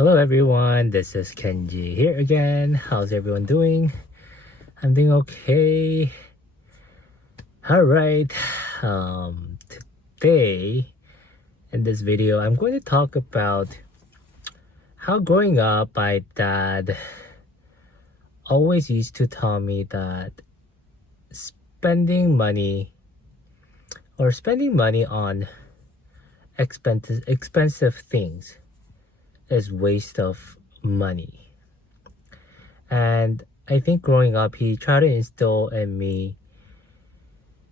Hello everyone, this is Kenji here again. How's everyone doing? I'm doing okay. Alright, today in this video I'm going to talk about how growing up my dad always used to tell me that spending money on expensive things is waste of money. And I think growing up he tried to instill in me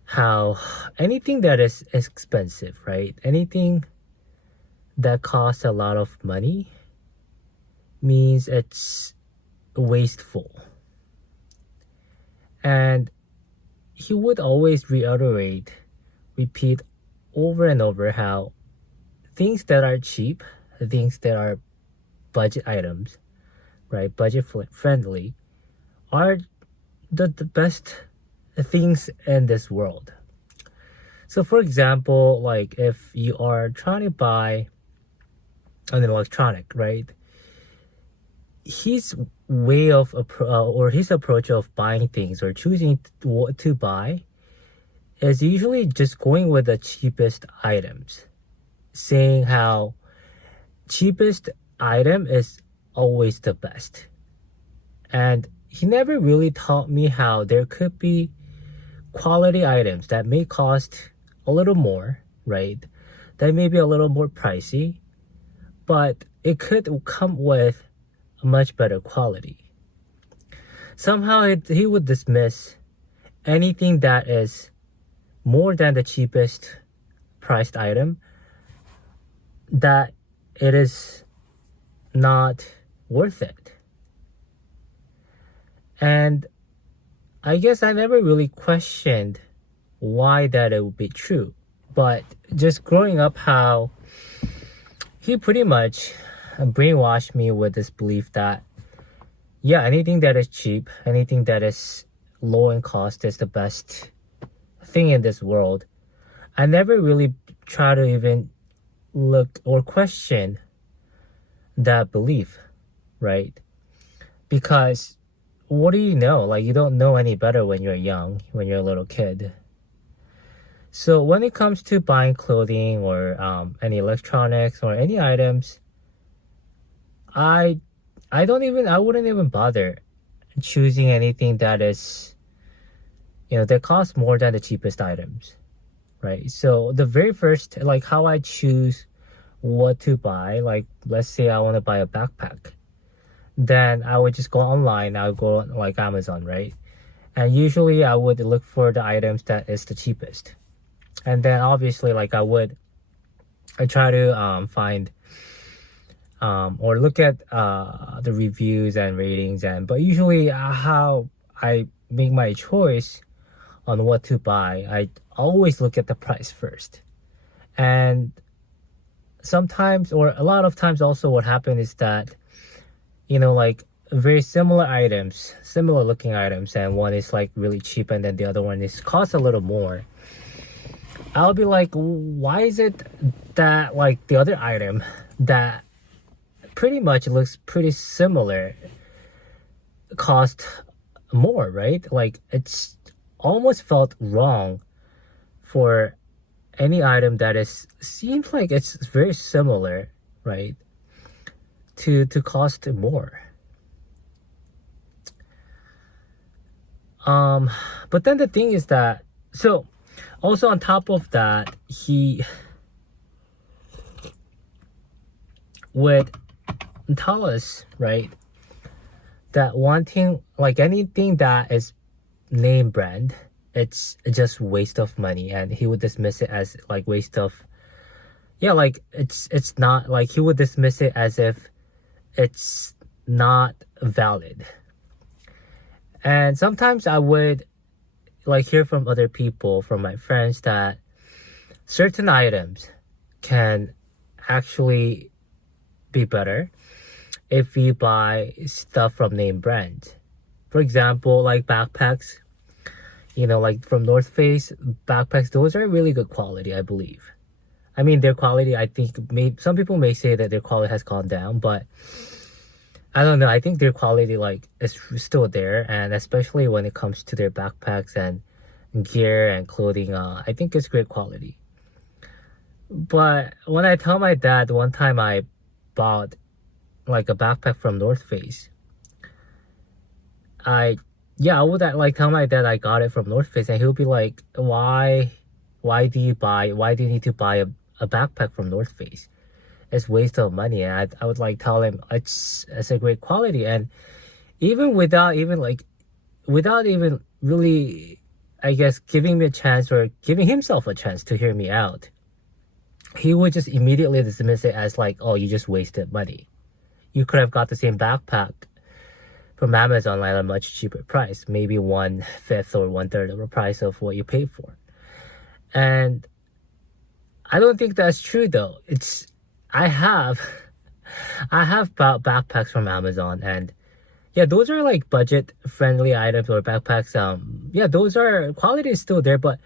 how anything that is expensive, right? Anything that costs a lot of money means it's wasteful. And he would always repeat over and over how things that are cheap, things that are budget items, right, budget friendly, are the best things in this world. So for example, like if you are trying to buy an electronic, right, his way of or his approach of buying things or choosing what to buy is usually just going with the cheapest items, saying how cheapest item is always the best. And he never really taught me how there could be quality items that may cost a little more, right? That may be a little more pricey, but it could come with a much better quality. Somehow he would dismiss anything that is more than the cheapest priced item, that it is not worth it. And I guess I never really questioned why that it would be true. But just growing up, how he pretty much brainwashed me with this belief that, yeah, anything that is cheap, anything that is low in cost is the best thing in this world. I never really try to even look or question that belief, right? Because what do you know? Like, you don't know any better when you're young, when you're a little kid. So when it comes to buying clothing or any electronics or any items, I wouldn't even bother choosing anything that is, that costs more than the cheapest items, right? So the very first, like how I choose what to buy, like let's say I want to buy a backpack, then I would just go online. I would go on like Amazon, right? And usually I would look for the items that is the cheapest. And then obviously like I try to find or look at the reviews and ratings, but usually how I make my choice on what to buy, I always look at the price first. And sometimes, or a lot of times also, what happened is that, like very similar items, similar looking items, and one is like really cheap and then the other one is cost a little more, I'll be like, why is it that like the other item that pretty much looks pretty similar cost more, right? Like it's almost felt wrong for any item that seems like it's very similar, right, to cost more. But then the thing is that, so also on top of that, he would tell us, right, that wanting like anything that is name brand, it's just waste of money, and he would dismiss it as like waste of, like it's not, like he would dismiss it as if it's not valid. And sometimes I would like hear from other people, from my friends, that certain items can actually be better if you buy stuff from name brands. For example, like backpacks, like from North Face backpacks, those are really good quality, I believe. I mean, their quality, I think, some people may say that their quality has gone down, but I don't know. I think their quality, like, is still there, and especially when it comes to their backpacks and gear and clothing, I think it's great quality. But when I tell my dad, one time I bought like a backpack from North Face, I yeah, I would like tell my dad I got it from North Face, and he'll be like, why do you need to buy a backpack from North Face? It's waste of money. And I would like tell him it's a great quality. And even without even really, I guess, giving me a chance or giving himself a chance to hear me out, he would just immediately dismiss it as like, oh, you just wasted money. You could have got the same backpack from Amazon at a much cheaper price, maybe 1/5 or 1/3 of the price of what you paid for. And I don't think that's true though. I have I have bought backpacks from Amazon, and yeah, those are like budget friendly items or backpacks. Yeah, those are quality is still there, but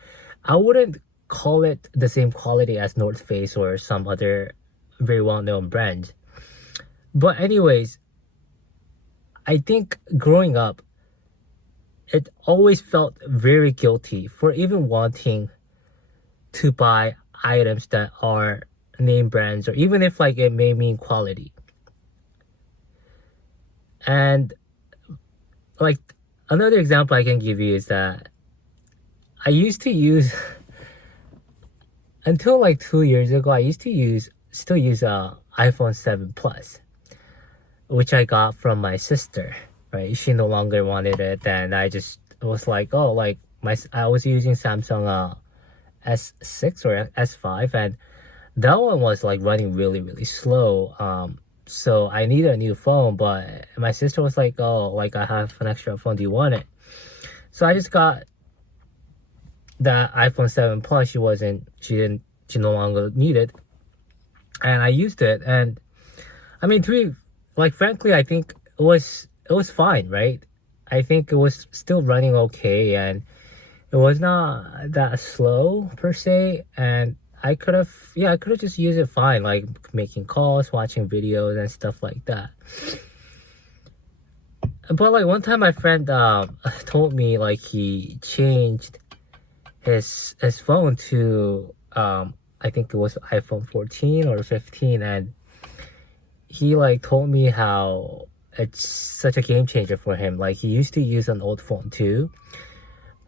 I wouldn't call it the same quality as North Face or some other very well-known brand. But anyways, I think growing up, it always felt very guilty for even wanting to buy items that are name brands, or even if like it may mean quality. And like another example I can give you is that I used to use until like 2 years ago, I used to still use a iPhone 7 Plus, which I got from my sister. Right, she no longer wanted it, and I just was like, oh, like I was using Samsung S6 or S5, and that one was like running really slow. So I needed a new phone, but my sister was like, oh, like I have an extra phone, do you want it? So I just got the iPhone 7 Plus. She no longer needed, and I used it. And I mean, frankly, I think it was fine, right? I think it was still running okay, and it was not that slow per se. And I could have just used it fine, like making calls, watching videos and stuff like that. But like one time my friend told me like he changed his phone to I think it was iPhone 14 or 15, and he like told me how it's such a game changer for him. Like he used to use an old phone too,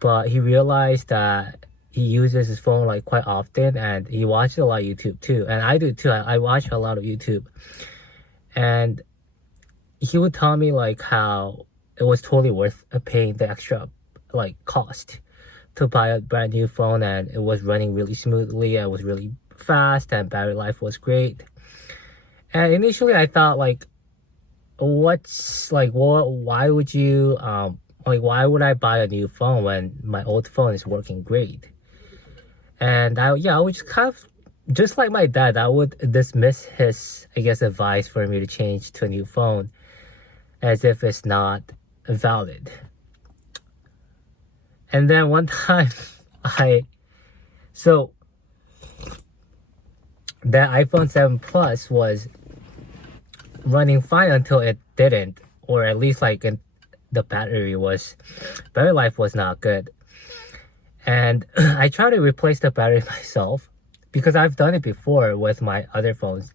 but he realized that he uses his phone like quite often, and he watches a lot of YouTube too, and I do too. I watch a lot of YouTube, and he would tell me like how it was totally worth paying the extra like cost to buy a brand new phone, and it was running really smoothly and was really fast, and battery life was great. And initially I thought like, why would you why would I buy a new phone when my old phone is working great? And I would just kind of, just like my dad, I would dismiss his, I guess, advice for me to change to a new phone as if it's not valid. And then one time so that iPhone 7 Plus was running fine until it didn't, or at least like the battery life was not good. And I tried to replace the battery myself because I've done it before with my other phones.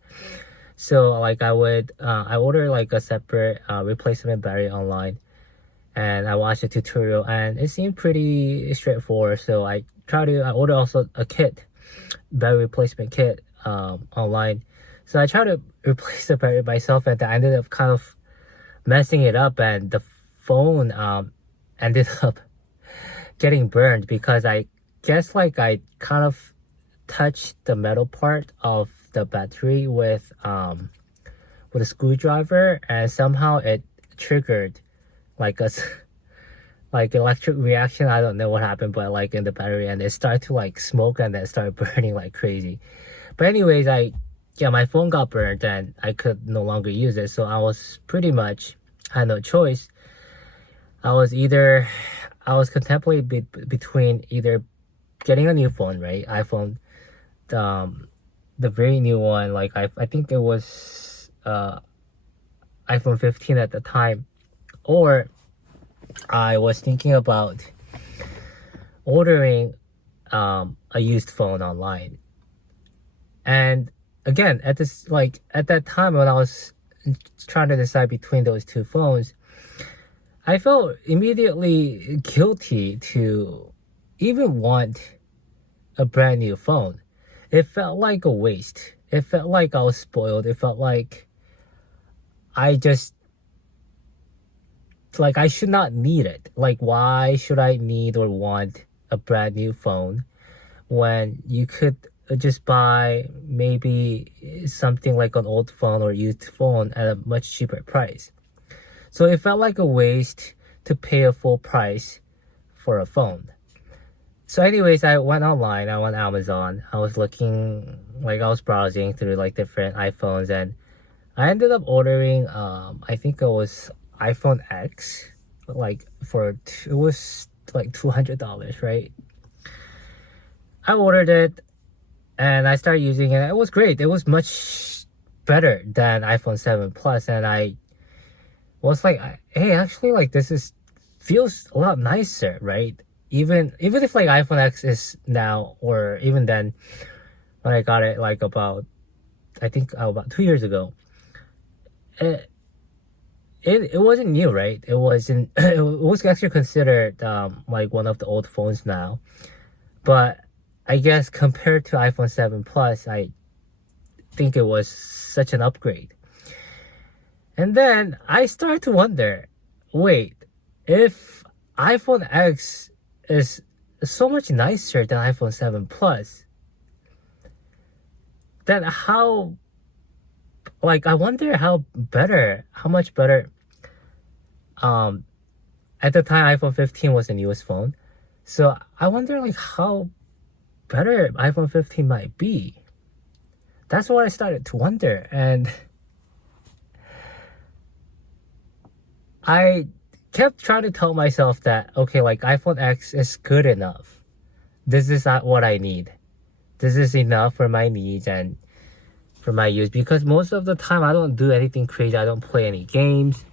So like I order like a separate replacement battery online, and I watched a tutorial, and it seemed pretty straightforward. So I order also a battery replacement kit online. So I tried to replace the battery myself, and I ended up kind of messing it up, and the phone ended up getting burned because I guess like I kind of touched the metal part of the battery with a screwdriver, and somehow it triggered like like electric reaction. I don't know what happened, but like in the battery, and it started to like smoke and then started burning like crazy. But anyways, my phone got burned and I could no longer use it, so I was pretty much had no choice. I was contemplating between either getting a new phone, right, iPhone the very new one, like I think it was iPhone 15 at the time, or I was thinking about ordering a used phone online. And again, at that time when I was trying to decide between those two phones, I felt immediately guilty to even want a brand new phone. It felt like a waste. It felt like I was spoiled. It felt like I just, like, I should not need it. Like, why should I need or want a brand new phone when you could just buy maybe something like an old phone or used phone at a much cheaper price? So it felt like a waste to pay a full price for a phone. So anyways, I went online, I went Amazon. I was looking, like, I was browsing through like different iPhones, and I ended up ordering I think it was iPhone X, like it was like $200, right? I ordered it and I started using it. It was great. It was much better than iPhone 7 Plus, and I was like, hey, actually, like, feels a lot nicer, right? Even if like iPhone X is now, or even then when I got it, like about, I think about 2 years ago, it wasn't new, right? It wasn't. It was actually considered like one of the old phones now, but I guess compared to iPhone 7 Plus, I think it was such an upgrade. And then I start to wonder, wait, if iPhone X is so much nicer than iPhone 7 Plus, then how, like, I wonder how much better, at the time iPhone 15 was the newest phone. So I wonder, like, how better iPhone 15 might be. That's what I started to wonder. And I kept trying to tell myself that, okay, like, iPhone X is good enough. This is not what I need. This is enough for my needs and for my use, because most of the time I don't do anything crazy. I don't play any games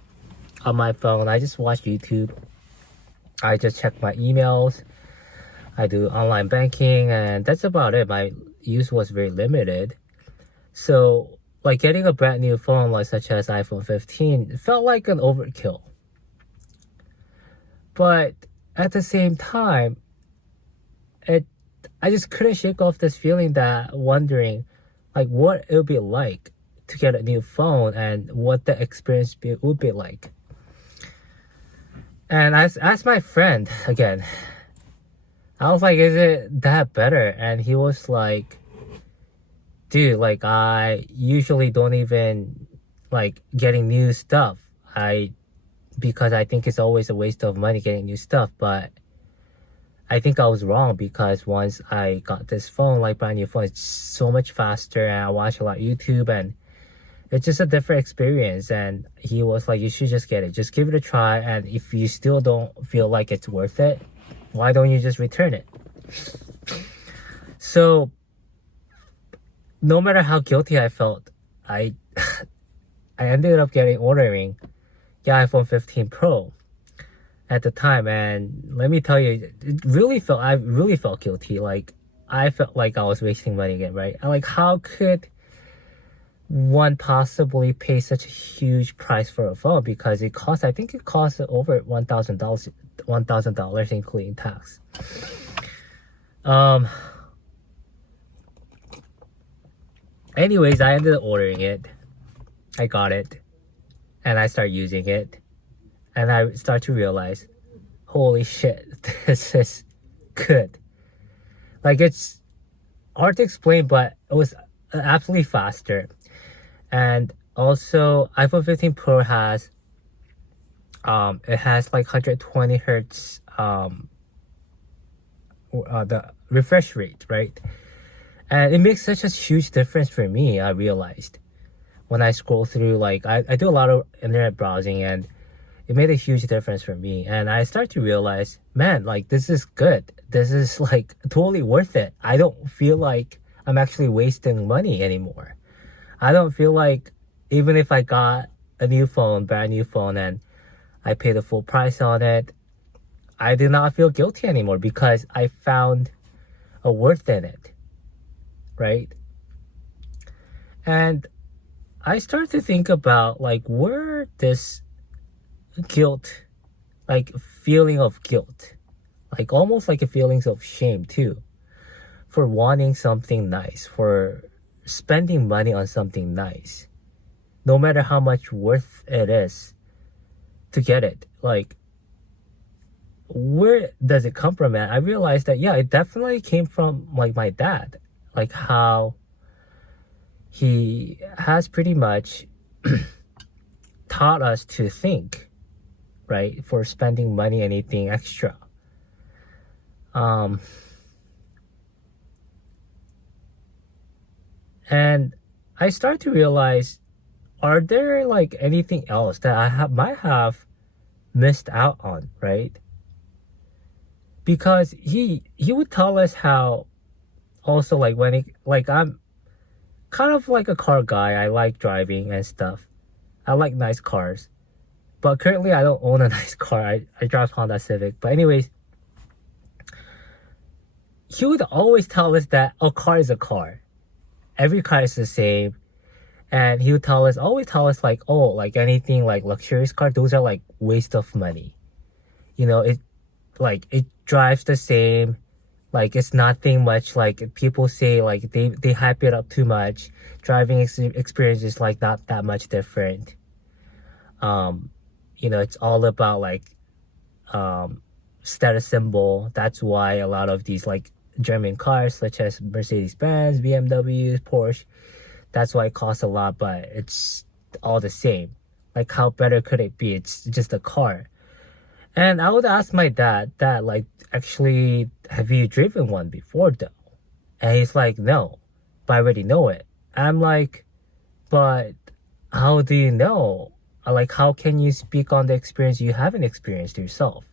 on my phone. I just watch YouTube. I just check my emails. I do online banking, and that's about it. My use was very limited. So, like, getting a brand new phone, like such as iPhone 15, felt like an overkill. But at the same time, I just couldn't shake off this feeling, that wondering, like, what it would be like to get a new phone and what the experience would be like. And I asked my friend again. I was like, is it that better? And he was like, dude, like, I usually don't even like getting new stuff. Because I think it's always a waste of money getting new stuff. But I think I was wrong, because once I got this phone, like brand new phone, it's so much faster, and I watch a lot of YouTube, and it's just a different experience. And he was like, you should just get it. Just give it a try. And if you still don't feel like it's worth it, why don't you just return it? So no matter how guilty I felt, I ended up ordering the iPhone 15 Pro at the time. And let me tell you, I really felt guilty. Like, I felt like I was wasting money again, right? Like, how could one possibly pay such a huge price for a phone? Because I think it costs over $1,000 including tax. Anyways, I ended up ordering it. I got it, and I started using it, and I start to realize, holy shit, this is good. Like, it's hard to explain, but it was absolutely faster. And also, iPhone 15 Pro has it has like 120 hertz the refresh rate, right? And it makes such a huge difference for me. I realized when I scroll through, like, I do a lot of internet browsing, and it made a huge difference for me. And I start to realize, man, like, this is good. This is like totally worth it. I don't feel like I'm actually wasting money anymore. I don't feel like, even if I got a new phone, brand new phone, and I paid the full price on it, I do not feel guilty anymore because I found a worth in it, right? And I start to think about like where this guilt, like feeling of guilt, like almost like a feelings of shame too, for wanting something nice, for spending money on something nice, no matter how much worth it is to get it. Like, where does it come from, man? I realized that, yeah, it definitely came from like my dad, like how he has pretty much taught us to think, right, for spending money, anything extra. Um, and I start to realize, are there like anything else that might have missed out on, right? Because he would tell us how, also like when it, like I'm kind of like a car guy. I like driving and stuff. I like nice cars. But currently I don't own a nice car. I drive Honda Civic. But anyways, he would always tell us that a car is a car. Every car is the same. And he would always tell us like, oh, like anything like luxurious car, those are like waste of money. You know, it drives the same. Like it's nothing much. Like people say, like they hype it up too much. Driving experience is like not that much different. You know, it's all about like status symbol. That's why a lot of these like German cars such as Mercedes-Benz, BMWs, Porsche, that's why it costs a lot, but it's all the same. Like how better could it be? It's just a car. And I would ask my dad that, like, actually, have you driven one before though? And he's like, no, but I already know it. I'm like, but how do you know? Like, how can you speak on the experience you haven't experienced yourself?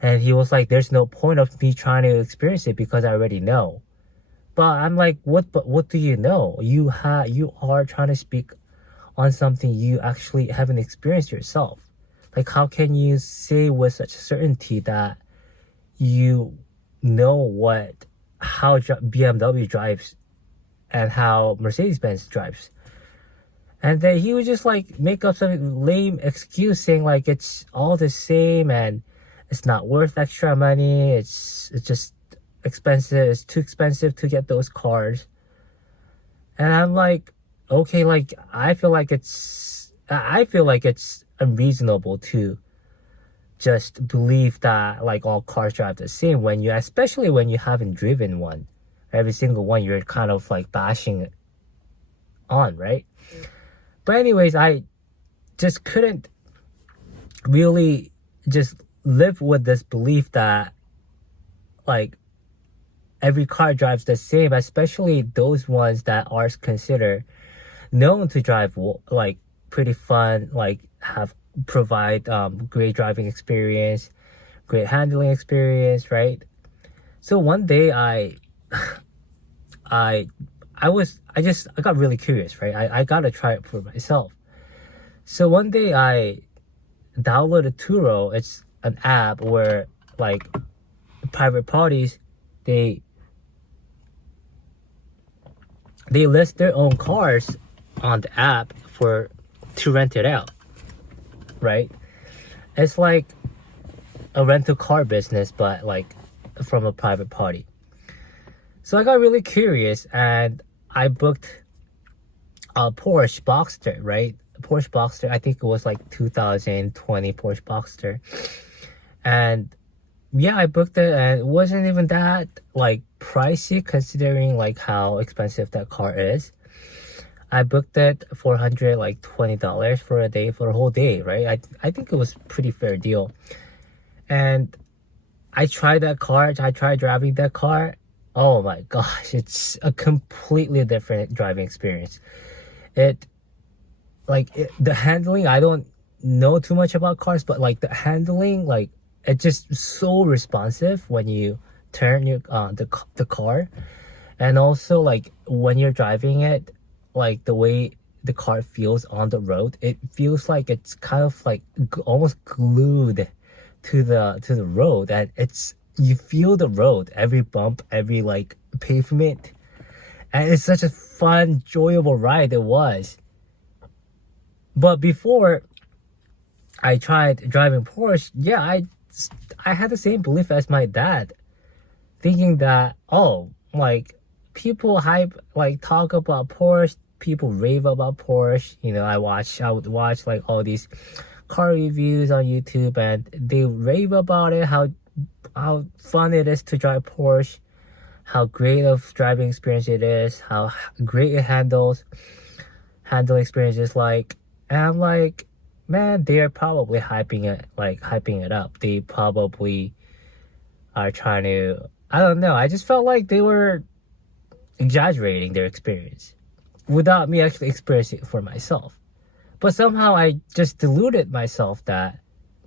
And he was like, there's no point of me trying to experience it because I already know. But I'm like, but what do you know? You are trying to speak on something you actually haven't experienced yourself. Like, how can you say with such certainty that you know how BMW drives and how Mercedes-Benz drives? And then he would just like make up some lame excuse saying like it's all the same and it's not worth extra money. It's just expensive. It's too expensive to get those cars. And I'm like, okay, like I feel like it's unreasonable to just believe that like all cars drive the same especially when you haven't driven one. Every single one you're kind of like bashing it on, right? But anyways, I just couldn't really just live with this belief that like every car drives the same, especially those ones that are considered known to drive like pretty fun, like provide great driving experience, great handling experience, right? So one day I got really curious, right? I gotta try it for myself. So one day I downloaded Turo. It's an app where like private parties, they list their own cars on the app to rent it out, right? It's like a rental car business, but like from a private party. So I got really curious and I booked a Porsche Boxster, right? A Porsche Boxster, I think it was like 2020 Porsche Boxster. And yeah, I booked it and it wasn't even that like pricey considering like how expensive that car is. I booked it for $120 for a whole day, right? I think it was pretty fair deal. And I tried driving that car. Oh my gosh, it's a completely different driving experience. The handling, I don't know too much about cars, but like the handling, like it's just so responsive when you turn the car. And also like when you're driving it, like the way the car feels on the road, it feels like it's kind of like almost glued to the road, and it's you feel the road, every bump, every like pavement, and it's such a fun, enjoyable ride it was. But before I tried driving Porsche, yeah, I had the same belief as my dad, thinking that, oh, like people hype, like talk about Porsche, people rave about Porsche. You know, I would watch like all these car reviews on YouTube, and they rave about it, how fun it is to drive Porsche, how great of driving experience it is, how great it handle experience is like. And I'm like, man, they are probably hyping it up. They probably are trying to, I don't know. I just felt like they were exaggerating their experience without me actually experiencing it for myself. But somehow I just deluded myself that,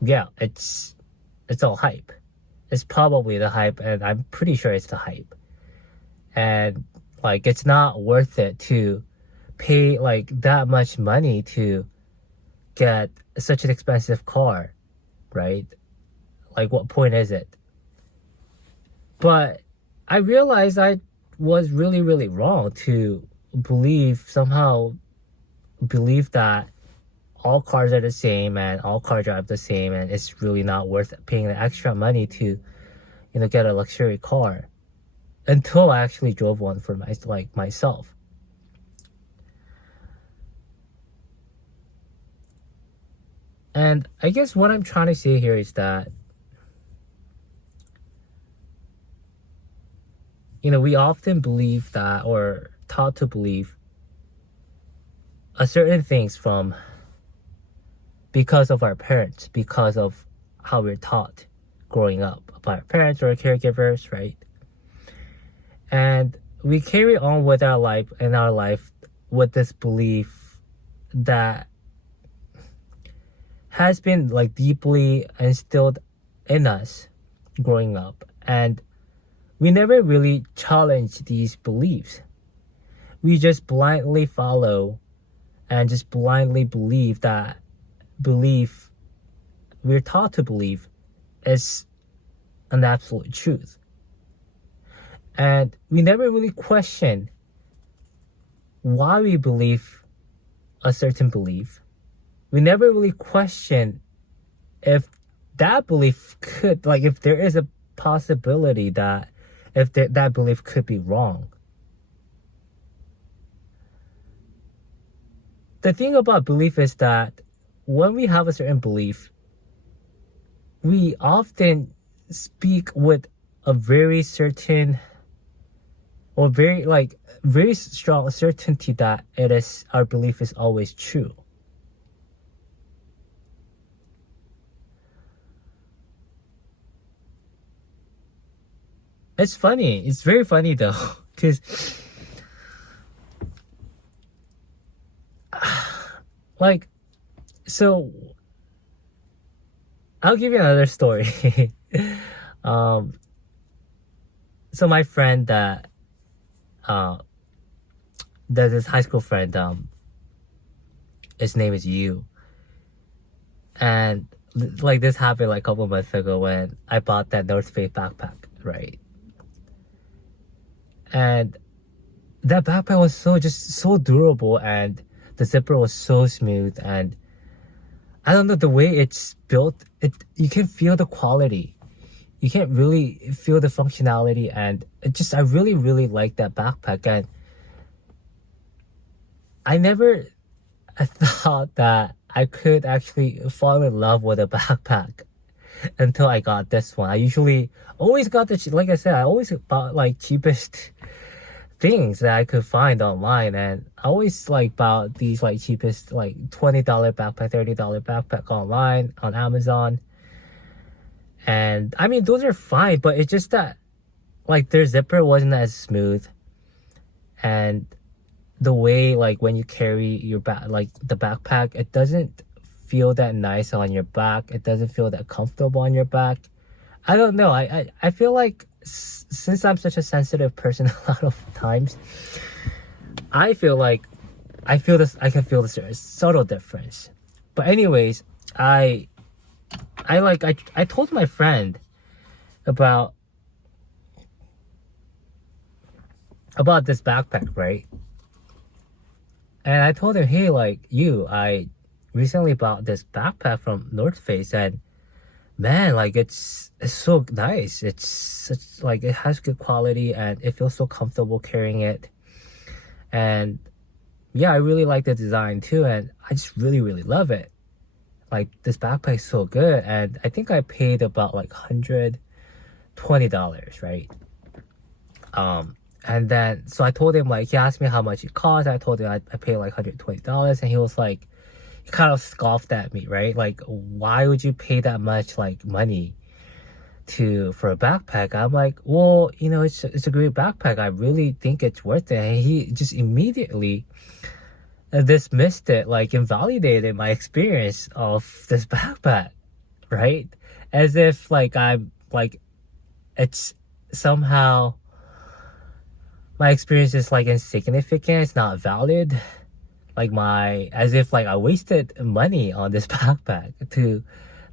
yeah, it's all hype. It's probably the hype, and I'm pretty sure it's the hype. And like it's not worth it to pay like that much money to get such an expensive car, right? Like what point is it? But I realized I was really, really wrong to somehow believe that all cars are the same and all cars drive the same, and it's really not worth paying the extra money to, get a luxury car, until I actually drove one for myself. And I guess what I'm trying to say here is that, we often believe that, or taught to believe a certain things because of our parents, because of how we're taught growing up by our parents or caregivers, right? And we carry on with our life with this belief that has been like deeply instilled in us growing up, and we never really challenge these beliefs. We just blindly follow and just blindly believe that belief we're taught to believe is an absolute truth. And we never really question why we believe a certain belief. We never really question if that belief could, like, if there is a possibility that that belief could be wrong. The thing about belief is that when we have a certain belief, we often speak with a very certain or very strong certainty that our belief is always true. It's funny. It's very funny though, because like, so I'll give you another story. um, so my friend there's this high school friend. His name is Yu, and like this happened like a couple months ago when I bought that North Face backpack, right? And that backpack was so durable, and the zipper was so smooth, and I don't know, the way it's built, you can feel the quality. You can't really feel the functionality, and I really, really like that backpack. And I never thought that I could actually fall in love with a backpack until I got this one. I usually always got like I said, I always bought like cheapest things that I could find online, and I always like bought these like cheapest like $20 backpack, $30 backpack online on Amazon. And I mean, those are fine, but it's just that like their zipper wasn't as smooth, and the way like when you carry your like the backpack, it doesn't feel that nice on your back. It doesn't feel that comfortable on your back. I don't know. I feel like since I'm such a sensitive person a lot of times, I feel like I can feel this subtle difference. But anyways, I told my friend about this backpack, right? And I told him, hey, like I recently bought this backpack from North Face, and man, like it's so nice. It's such, like it has good quality and it feels so comfortable carrying it. And yeah, I really like the design too, and I just really love it. Like this backpack is so good, and I think I paid about like $120, right? And then so I told him, like he asked me how much it cost. I told him I paid like $120, and he was like, he kind of scoffed at me, right? Like, why would you pay that much like money for a backpack? I'm like, well, you know, it's a great backpack. I really think it's worth it. And he just immediately dismissed it, like invalidated my experience of this backpack, right? As if like I'm like it's somehow my experience is like insignificant, it's not valid. Like as if like I wasted money on this backpack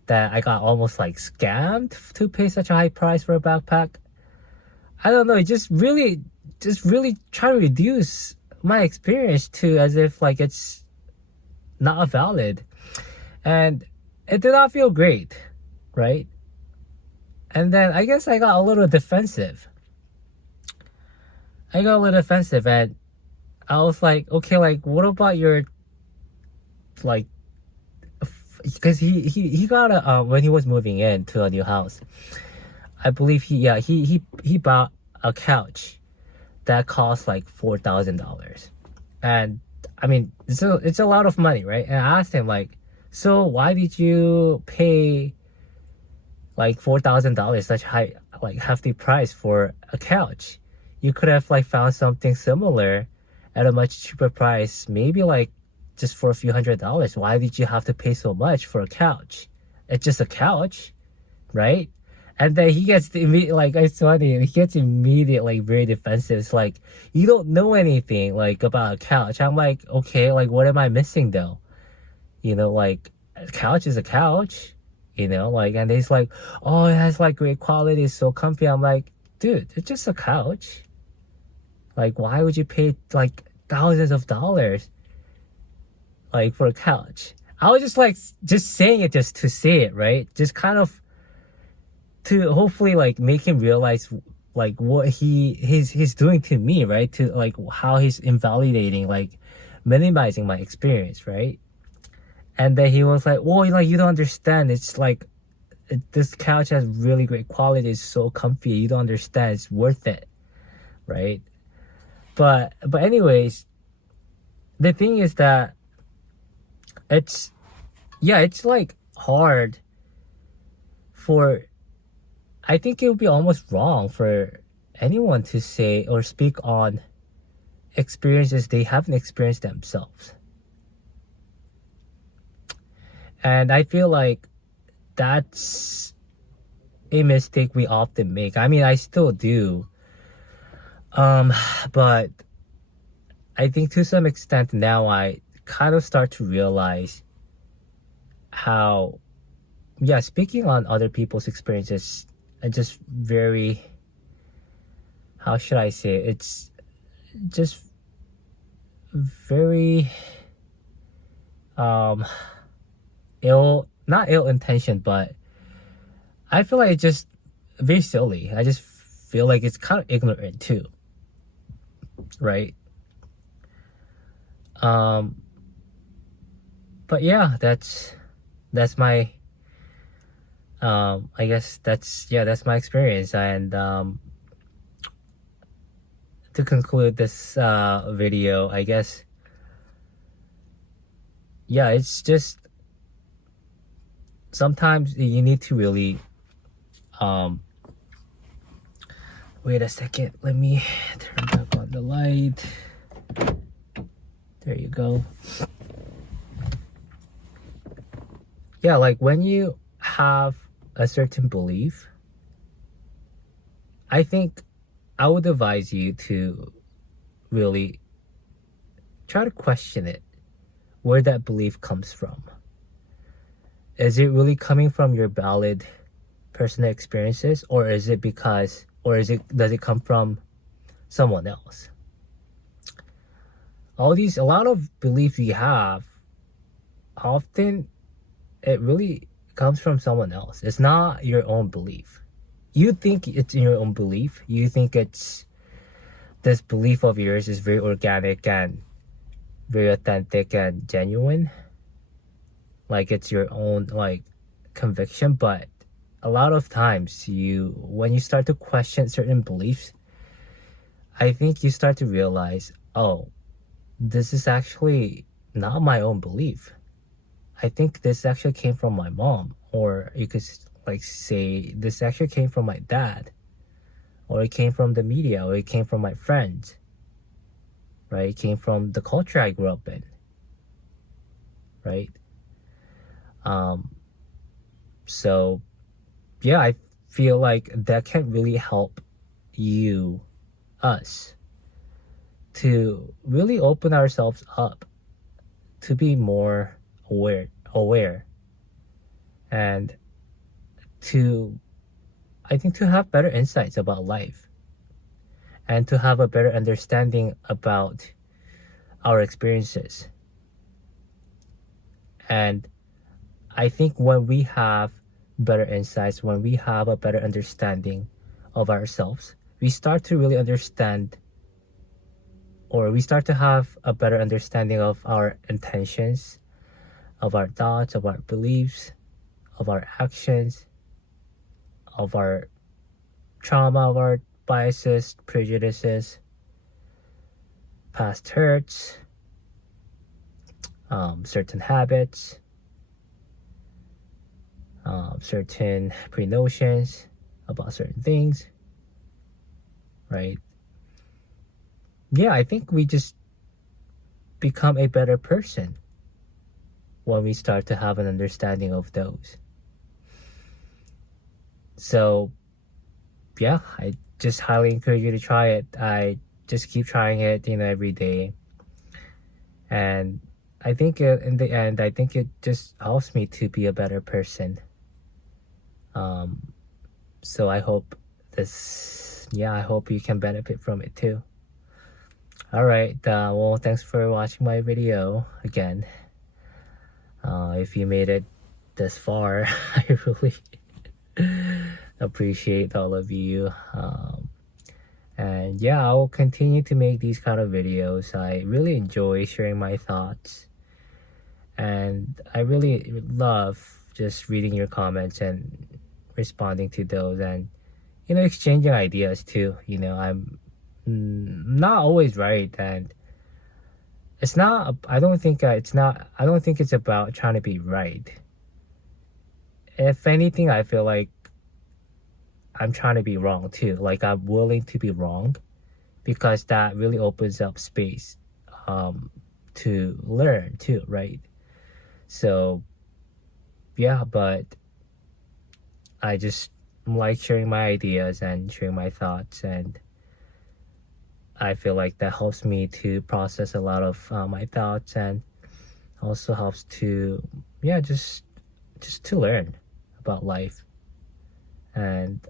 that I got almost like scammed to pay such a high price for a backpack. I don't know, it just really try to reduce my experience to as if like it's not valid. And it did not feel great, right? And then I guess I got a little defensive. And I was like, okay, like what about your like, because he got a when he was moving in to a new house, I believe he bought a couch that cost like $4,000, and I mean it's a lot of money, right? And I asked him like, so why did you pay like $4,000, such high like hefty price for a couch? You could have like found something similar at a much cheaper price, maybe like just for a few $100s. Why did you have to pay so much for a couch? It's just a couch, right? And then he gets like, it's funny, he gets immediate like very defensive. It's like, you don't know anything like about a couch. I'm like, okay, like what am I missing though? You know, like a couch is a couch, you know, like, and he's like, oh, it has like great quality, it's so comfy. I'm like, dude, it's just a couch. Like, why would you pay like thousands of dollars like for a couch? I was just like just saying it just to say it, right? Just kind of to hopefully like make him realize like what he's doing to me, right? To like how he's invalidating, like minimizing my experience, right? And then he was like, well, like you don't understand, it's like this couch has really great quality, it's so comfy, you don't understand, it's worth it, right? But anyways, the thing is that it's like hard for, I think it would be almost wrong for anyone to say or speak on experiences they haven't experienced themselves. And I feel like that's a mistake we often make. I mean, I still do. But I think to some extent now I kind of start to realize how, yeah, speaking on other people's experiences, I just very, how should I say it? It's just very not ill intentioned, but I feel like it's just very silly. I just feel like it's kind of ignorant too, right? But yeah, that's my I guess that's my experience. And to conclude this video, I guess, yeah, it's just sometimes you need to really wait a second, let me turn back on the light. There you go. Yeah, like when you have a certain belief, I think I would advise you to really try to question it, where that belief comes from. Is it really coming from your valid personal experiences, or is it does it come from someone else? A lot of beliefs we have, often it really comes from someone else. It's not your own belief. You think it's in your own belief. You think it's this belief of yours is very organic and very authentic and genuine, like it's your own like conviction. But a lot of times when you start to question certain beliefs, I think you start to realize, oh, this is actually not my own belief. I think this actually came from my mom, or you could like say this actually came from my dad, or it came from the media, or it came from my friends, right? It came from the culture I grew up in, right? So yeah, I feel like that can really help us to really open ourselves up, to be more aware, and I think to have better insights about life, and to have a better understanding about our experiences. And I think when we have better insights, when we have a better understanding of ourselves, we start to really understand, or we start to have a better understanding of our intentions, of our thoughts, of our beliefs, of our actions, of our trauma, of our biases, prejudices, past hurts, certain habits, certain pre-notions about certain things, right? Yeah, I think we just become a better person when we start to have an understanding of those. So yeah, I just highly encourage you to try it. I just keep trying it, every day. And I think in the end, I think it just helps me to be a better person. So I hope I hope you can benefit from it too. All right. Well, thanks for watching my video again. If you made it this far, I really appreciate all of you. And yeah, I will continue to make these kind of videos. I really enjoy sharing my thoughts, and I really love just reading your comments and responding to those, and exchanging ideas too. I'm not always right, and it's not I don't think it's about trying to be right. If anything, I feel like I'm trying to be wrong too. Like, I'm willing to be wrong, because that really opens up space to learn too, right? So yeah, but I just like sharing my ideas and sharing my thoughts, and I feel like that helps me to process a lot of my thoughts, and also helps to just to learn about life. And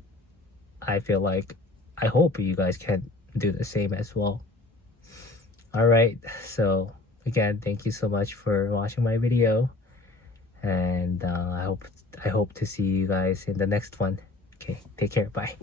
I feel like I hope you guys can do the same as well. All right, so again, thank you so much for watching my video, and I hope to see you guys in the next one. Okay, take care, bye.